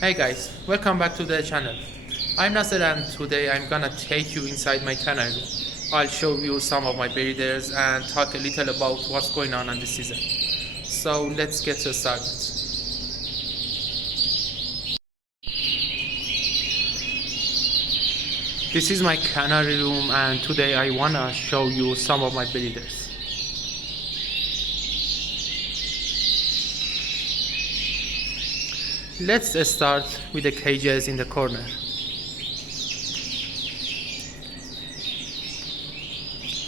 Hey guys, welcome back to the channel. I'm Nasser and today I'm gonna take you inside my canary room. I'll show you some of my breeders and talk a little about what's going on this season. So let's get started. This is my canary room and today I wanna show you some of my breeders. Let's start with the cages in the corner.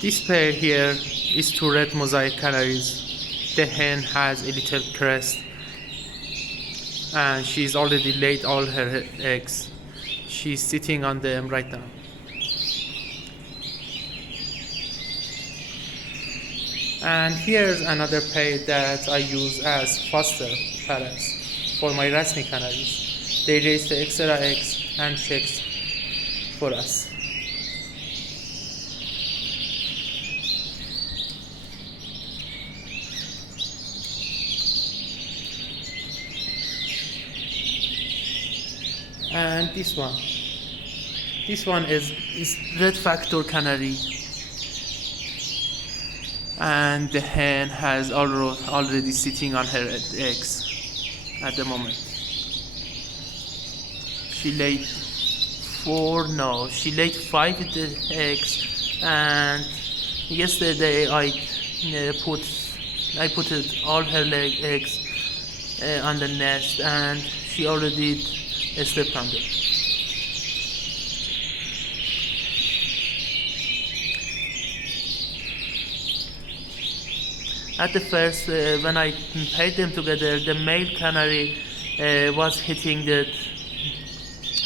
This pair here is two red mosaic canaries. The hen has a little crest and she's already laid all her eggs. She's sitting on them right now. And here's another pair that I use as foster parents for my Rasmi canaries. They raise the extra eggs and chicks for us. And this one is red factor canary, and the hen has already sitting on her eggs at the moment. She laid 5 eggs, and yesterday I put all her eggs on the nest, and she already slept on them. At the first, when I paired them together, the male canary was hitting the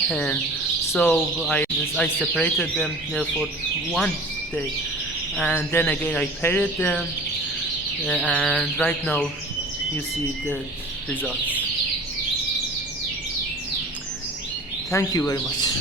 hen, so I separated them for one day, and then again I paired them, and right now you see the results. Thank you very much.